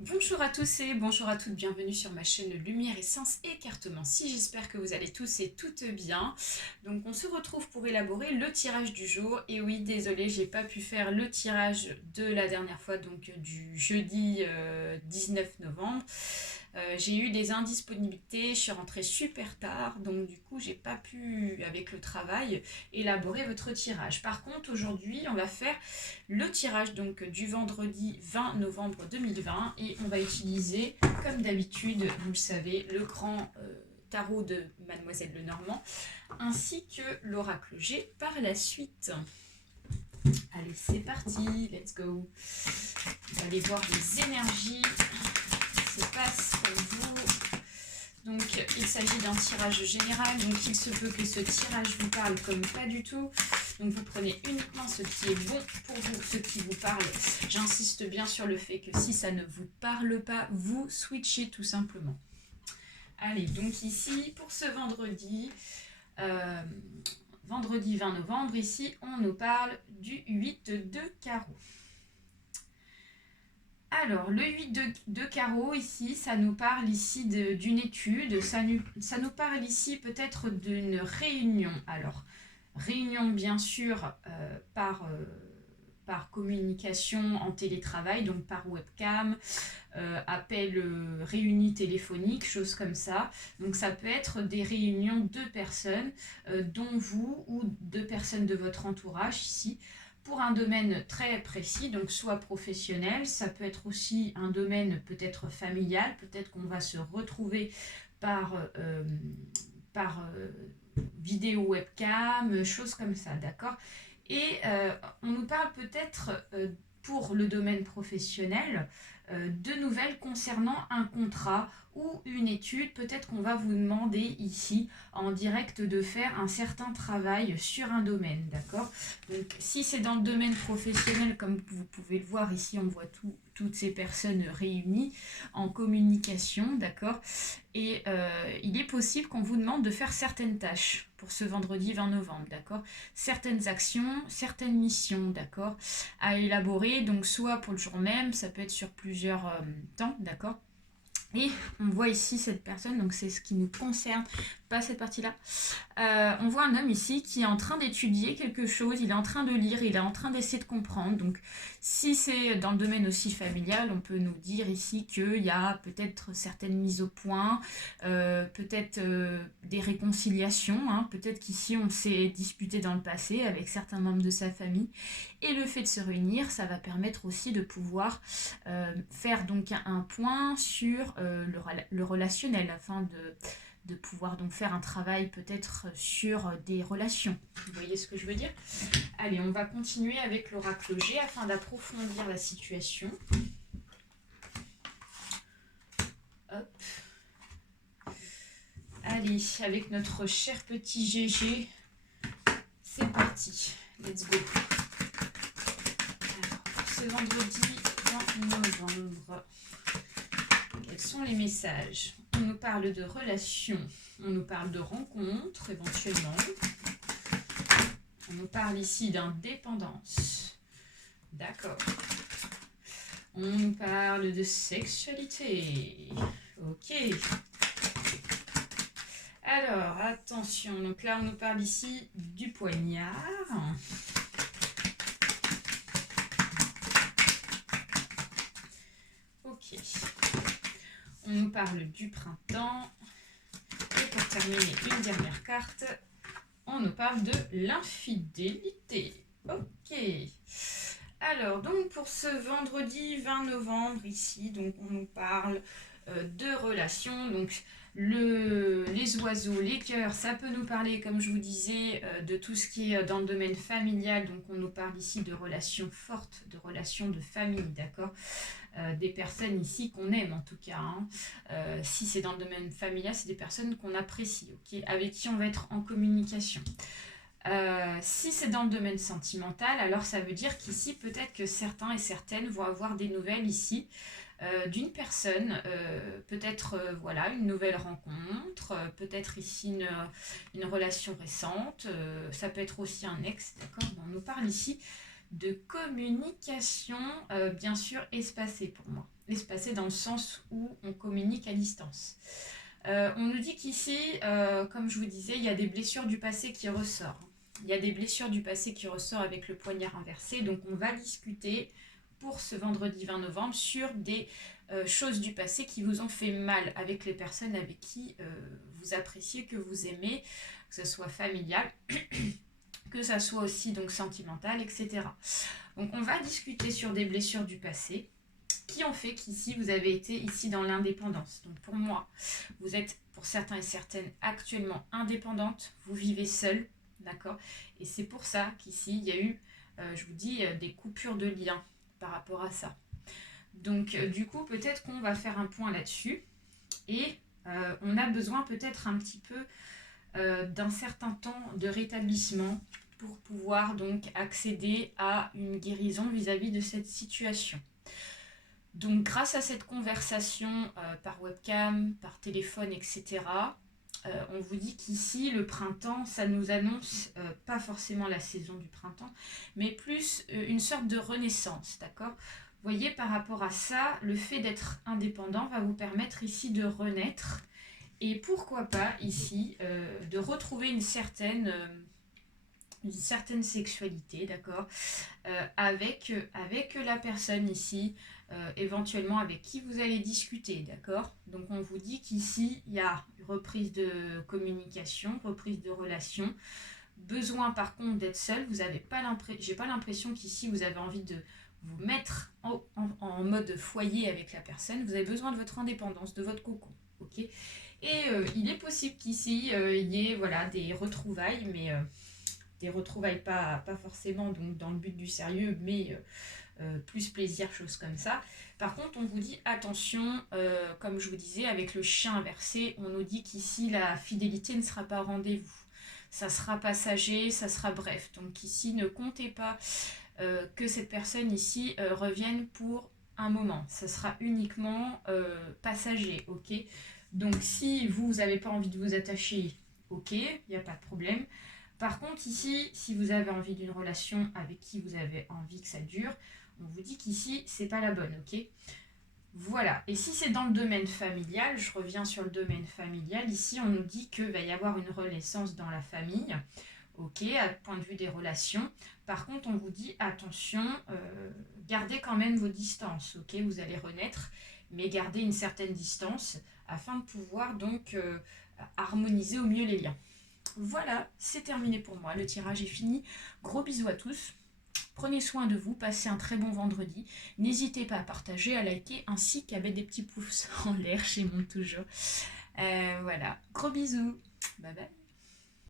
Bonjour à tous et bonjour à toutes, bienvenue sur ma chaîne Lumière, Essence et Cartomancie. J'espère que vous allez tous et toutes bien. Donc on se retrouve pour élaborer le tirage du jour. Et oui, désolé, j'ai pas pu faire le tirage de la dernière fois, donc du jeudi 19 novembre. J'ai eu des indisponibilités, je suis rentrée super tard, donc du coup j'ai pas pu, avec le travail, élaborer votre tirage. Par contre, aujourd'hui, on va faire le tirage donc du vendredi 20 novembre 2020 et on va utiliser, comme d'habitude, vous le savez, le grand tarot de Mademoiselle Lenormand, ainsi que l'oracle G par la suite. Allez, c'est parti, let's go. Vous allez voir les énergies qui se passent pour vous. Donc, il s'agit d'un tirage général, donc il se peut que ce tirage vous parle comme pas du tout. Donc, vous prenez uniquement ce qui est bon pour vous, ce qui vous parle. J'insiste bien sur le fait que si ça ne vous parle pas, vous switchez tout simplement. Allez, donc ici, pour ce vendredi, vendredi 20 novembre, ici, on nous parle du 8 de carreau. Alors, le 8 de carreau, ici, ça nous parle ici d'une étude, ça nous parle ici peut-être d'une réunion. Alors, réunion bien sûr par communication en télétravail, donc par webcam, appel réunis téléphoniques, choses comme ça. Donc ça peut être des réunions de personnes, dont vous ou deux personnes de votre entourage ici, pour un domaine très précis, donc soit professionnel, ça peut être aussi un domaine peut-être familial, peut-être qu'on va se retrouver par, vidéo webcam, choses comme ça, d'accord. Et on nous parle peut-être pour le domaine professionnel de nouvelles concernant un contrat ou une étude. Peut-être qu'on va vous demander ici en direct de faire un certain travail sur un domaine, d'accord. Donc si c'est dans le domaine professionnel, comme vous pouvez le voir ici, on voit toutes ces personnes réunies en communication, d'accord. Et il est possible qu'on vous demande de faire certaines tâches pour ce vendredi 20 novembre, d'accord. Certaines actions, certaines missions, d'accord, à élaborer, donc soit pour le jour même, ça peut être sur plusieurs temps, d'accord. Et on voit ici cette personne, donc c'est ce qui nous concerne, pas cette partie-là. On voit un homme ici qui est en train d'étudier quelque chose, il est en train de lire, il est en train d'essayer de comprendre. Donc si c'est dans le domaine aussi familial, on peut nous dire ici qu'il y a peut-être certaines mises au point, peut-être des réconciliations, hein. Peut-être qu'ici on s'est disputé dans le passé avec certains membres de sa famille. Et le fait de se réunir, ça va permettre aussi de pouvoir faire donc un point sur le relationnel afin de pouvoir donc faire un travail peut-être sur des relations. Vous voyez ce que je veux dire? Allez, on va continuer avec l'oracle G afin d'approfondir la situation. Hop. Allez, avec notre cher petit GG, c'est parti. Let's go. Alors, pour ce vendredi 20 novembre, quels sont les messages? On nous parle de relations, on nous parle de rencontres éventuellement. On nous parle ici d'indépendance. D'accord. On nous parle de sexualité. Ok. Alors, attention. Donc là, on nous parle ici du poignard. Ok. On nous parle du printemps. Et pour terminer, une dernière carte, on nous parle de l'infidélité. Ok. Alors, donc pour ce vendredi 20 novembre ici, donc on nous parle de relations. Donc les oiseaux, les cœurs, ça peut nous parler, comme je vous disais, de tout ce qui est dans le domaine familial. Donc on nous parle ici de relations fortes, de relations de famille, d'accord. Des personnes ici qu'on aime en tout cas, hein. Si c'est dans le domaine familial, c'est des personnes qu'on apprécie, ok, avec qui on va être en communication. Si c'est dans le domaine sentimental, alors ça veut dire qu'ici peut-être que certains et certaines vont avoir des nouvelles ici d'une personne, peut-être voilà une nouvelle rencontre, peut-être ici une relation récente, ça peut être aussi un ex, d'accord. On nous parle ici de communication, bien sûr espacée pour moi. l'espacé dans le sens où on communique à distance. On nous dit qu'ici, comme je vous disais, il y a des blessures du passé qui ressortent. Il y a des blessures du passé qui ressortent avec le poignard inversé. Donc on va discuter pour ce vendredi 20 novembre sur des choses du passé qui vous ont fait mal avec les personnes avec qui vous appréciez, que vous aimez, que ce soit familial, que ça soit aussi donc sentimental, etc. Donc on va discuter sur des blessures du passé qui ont fait qu'ici vous avez été ici dans l'indépendance. Donc pour moi, vous êtes pour certains et certaines actuellement indépendantes, vous vivez seul, d'accord? Et c'est pour ça qu'ici il y a eu, je vous dis, des coupures de liens par rapport à ça. Donc du coup, peut-être qu'on va faire un point là-dessus et on a besoin peut-être un petit peu d'un certain temps de rétablissement pour pouvoir donc accéder à une guérison vis-à-vis de cette situation. Donc grâce à cette conversation par webcam, par téléphone, etc., on vous dit qu'ici, le printemps, ça nous annonce pas forcément la saison du printemps, mais plus une sorte de renaissance, d'accord? Vous voyez, par rapport à ça, le fait d'être indépendant va vous permettre ici de renaître et pourquoi pas ici de retrouver une certaine sexualité, d'accord, avec la personne ici, éventuellement avec qui vous allez discuter, d'accord. Donc on vous dit qu'ici, il y a reprise de communication, reprise de relation, besoin par contre d'être seul, vous avez pas j'ai pas l'impression qu'ici vous avez envie de vous mettre en mode foyer avec la personne, vous avez besoin de votre indépendance, de votre cocon, ok. Et il est possible qu'ici, il y ait voilà, des retrouvailles, mais des retrouvailles pas forcément donc dans le but du sérieux, mais plus plaisir, choses comme ça. Par contre, on vous dit attention, comme je vous disais, avec le chien inversé, on nous dit qu'ici, la fidélité ne sera pas au rendez-vous. Ça sera passager, ça sera bref. Donc ici, ne comptez pas que cette personne ici revienne pour un moment. Ça sera uniquement passager, ok? Donc si vous n'avez pas envie de vous attacher, ok, il n'y a pas de problème. Par contre, ici, si vous avez envie d'une relation avec qui vous avez envie que ça dure, on vous dit qu'ici, c'est pas la bonne, ok? Voilà. Et si c'est dans le domaine familial, je reviens sur le domaine familial, ici, on nous dit qu'il va y avoir une renaissance dans la famille, ok, à point de vue des relations. Par contre, on vous dit, attention, gardez quand même vos distances, ok? Vous allez renaître, mais gardez une certaine distance afin de pouvoir donc harmoniser au mieux les liens. Voilà, c'est terminé pour moi, le tirage est fini. Gros bisous à tous, prenez soin de vous, passez un très bon vendredi. N'hésitez pas à partager, à liker, ainsi qu'à mettre des petits pouces en l'air chez moi toujours. Voilà, gros bisous, bye bye.